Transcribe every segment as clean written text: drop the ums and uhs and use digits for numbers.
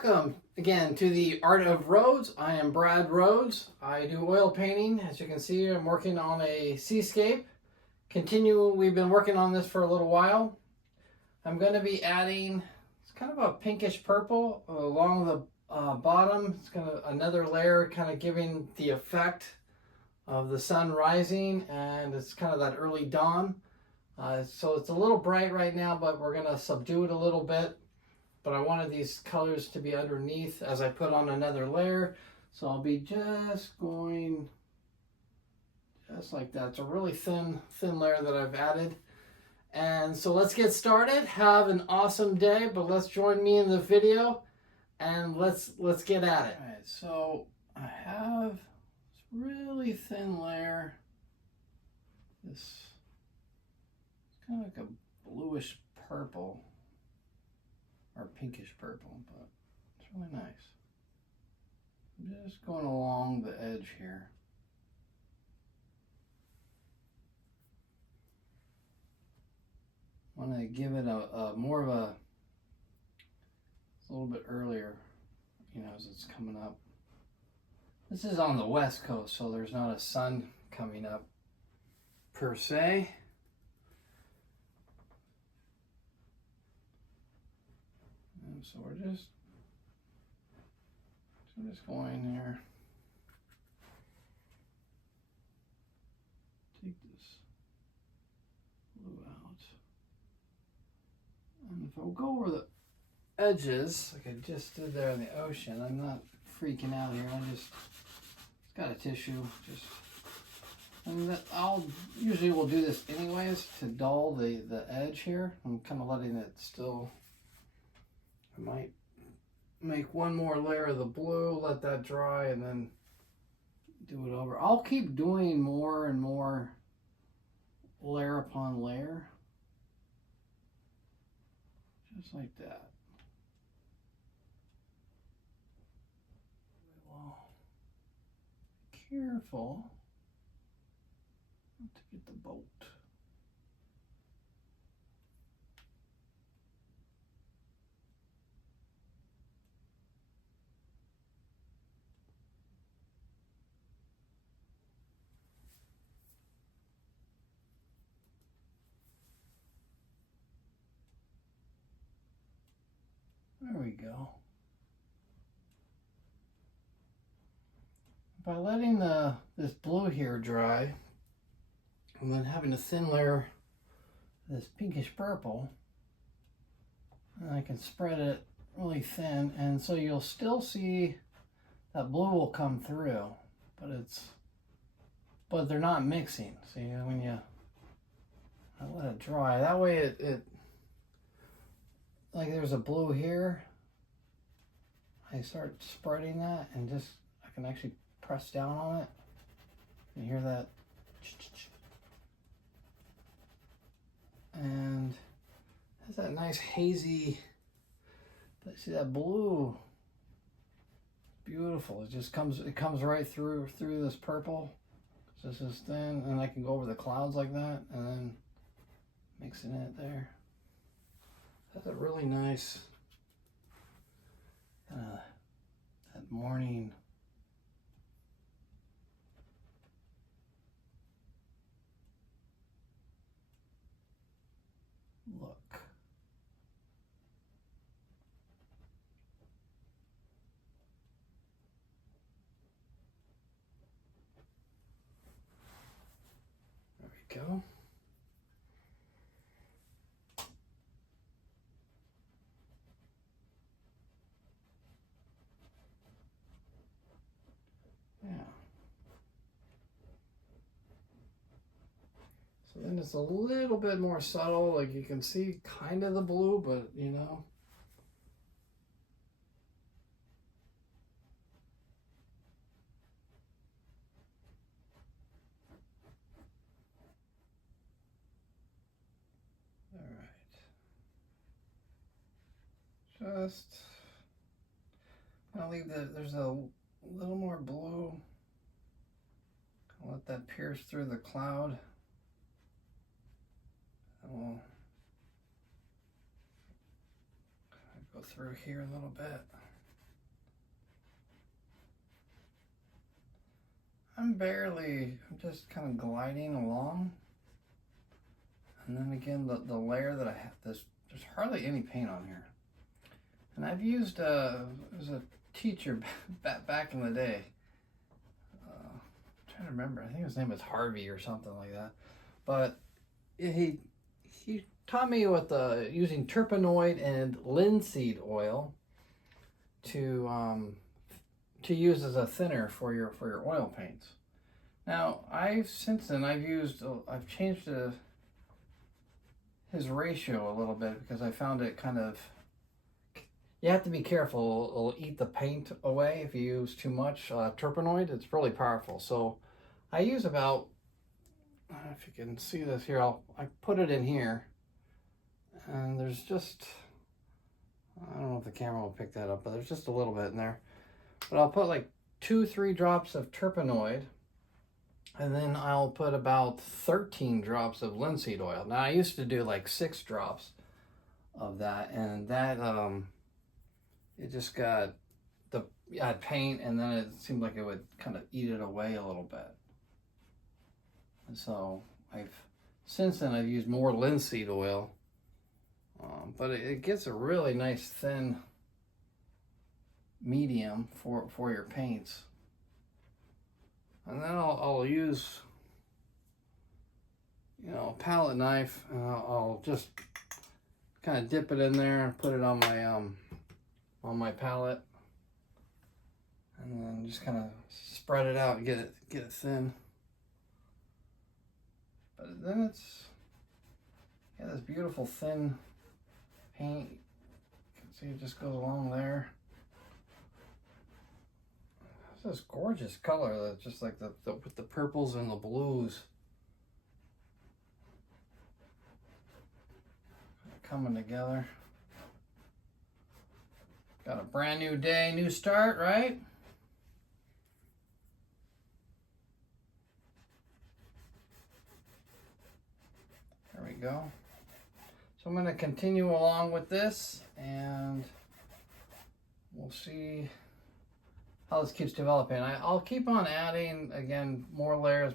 Welcome again to the Art of Rhodes. I am Brad Rhodes. I do oil painting. As you can see, I'm working on a Seascape. We've been working on this for a little while. I'm going to be adding, it's kind of a pinkish purple along the bottom. It's kind of another layer, kind of giving the effect of the sun rising, and it's kind of that early dawn. So it's a little bright right now, but we're going to subdue it a little bit. But I wanted these colors to be underneath as I put on another layer. So I'll be just going just like that. It's a really thin layer that I've added. And so let's get started. Have an awesome day, but let's join me in the video and let's get at it. All right, so I have this really thin layer. This kind of like a bluish purple. Or pinkish purple, but it's really nice. I'm just going along the edge here. I want to give it a more of a little bit earlier, you know, as it's coming up. This is on the west coast, so there's not a sun coming up per se. So we're just going there. Take this blue out. And if I go over the edges, like I just did there in the ocean, I'm not freaking out here. I just got a tissue. And I'll usually will do this anyways to dull the edge here. I'm kind of letting it still. I might make one more layer of the blue, let that dry, and then do it over. I'll keep doing more and more layer upon layer. Just like that. Well, careful not to get the boat. There we go. By letting this blue here dry, and then having a thin layer of this pinkish purple, and I can spread it really thin, and so you'll still see that blue will come through, but they're not mixing. See, when I let it dry, that way it like there's a blue here, I start spreading that and just, I can actually press down on it. You hear that? And it has that nice hazy, see that blue? Beautiful. It comes right through this purple. This is thin, and I can go over the clouds like that and then mixing it there. That's a really nice that morning look. There we go. So then it's a little bit more subtle, like you can see kind of the blue, but you know. All right. Just, I'll leave there's a little more blue. I'll let that pierce through the cloud. And we'll go through here a little bit. I'm just kind of gliding along. And then again, the layer that I have, there's hardly any paint on here. And I've used, there's a teacher back in the day. I'm trying to remember, I think his name was Harvey or something like that. But he taught me with using terpenoid and linseed oil to use as a thinner for your oil paints. Now since then I've changed his ratio a little bit because I found it kind of, you have to be careful. It'll eat the paint away if you use too much terpenoid. It's really powerful. So I use about, if you can see this here, I put it in here, and there's just, I don't know if the camera will pick that up, but there's just a little bit in there. But I'll put like 2-3 drops of terpenoid, and then I'll put about 13 drops of linseed oil. Now I used to do like 6 drops of that, and that it just got paint, and then it seemed like it would kind of eat it away a little bit. And so since then I've used more linseed oil, but it gets a really nice thin medium for your paints. And then I'll use, a palette knife, and I'll just kind of dip it in there and put it on my palette, and then just kind of spread it out and get it thin. But then it's this beautiful thin paint. You can see it just goes along there. It's this gorgeous color that's just like with the purples and the blues coming together. Got a brand new day, new start, right? There we go. So I'm going to continue along with this, and we'll see how this keeps developing. I'll keep on adding, again, more layers.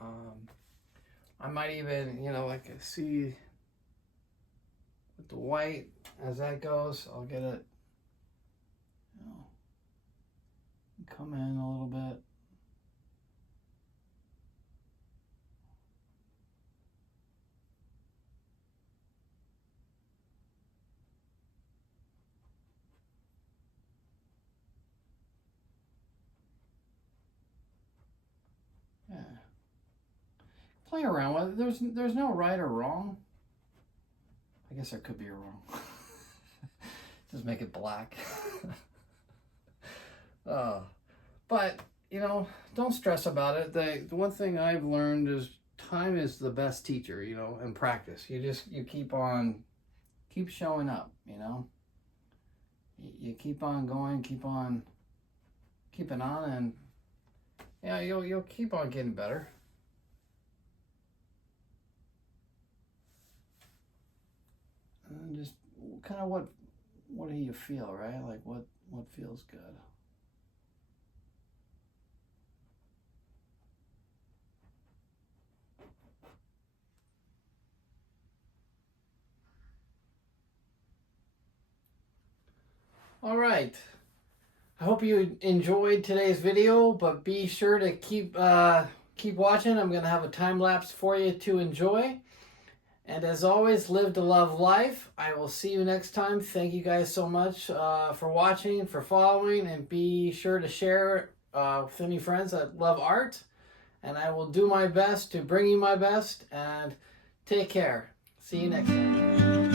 I might even, like I see with the white, as that goes, I'll get it, come in a little bit. Yeah. Play around with it. There's no right or wrong. I guess there could be a wrong. Just make it black. But don't stress about it. The one thing I've learned is time is the best teacher, and practice. You keep showing up, You keep on going, keep on keeping on, and yeah, you'll keep on getting better. And just kind of what do you feel, right? Like what feels good. All right. I hope you enjoyed today's video, but be sure to keep watching. I'm going to have a time lapse for you to enjoy. And as always, live to love life. I will see you next time. Thank you guys so much for watching, for following, and be sure to share with any friends that love art. And I will do my best to bring you my best, and take care. See you next time.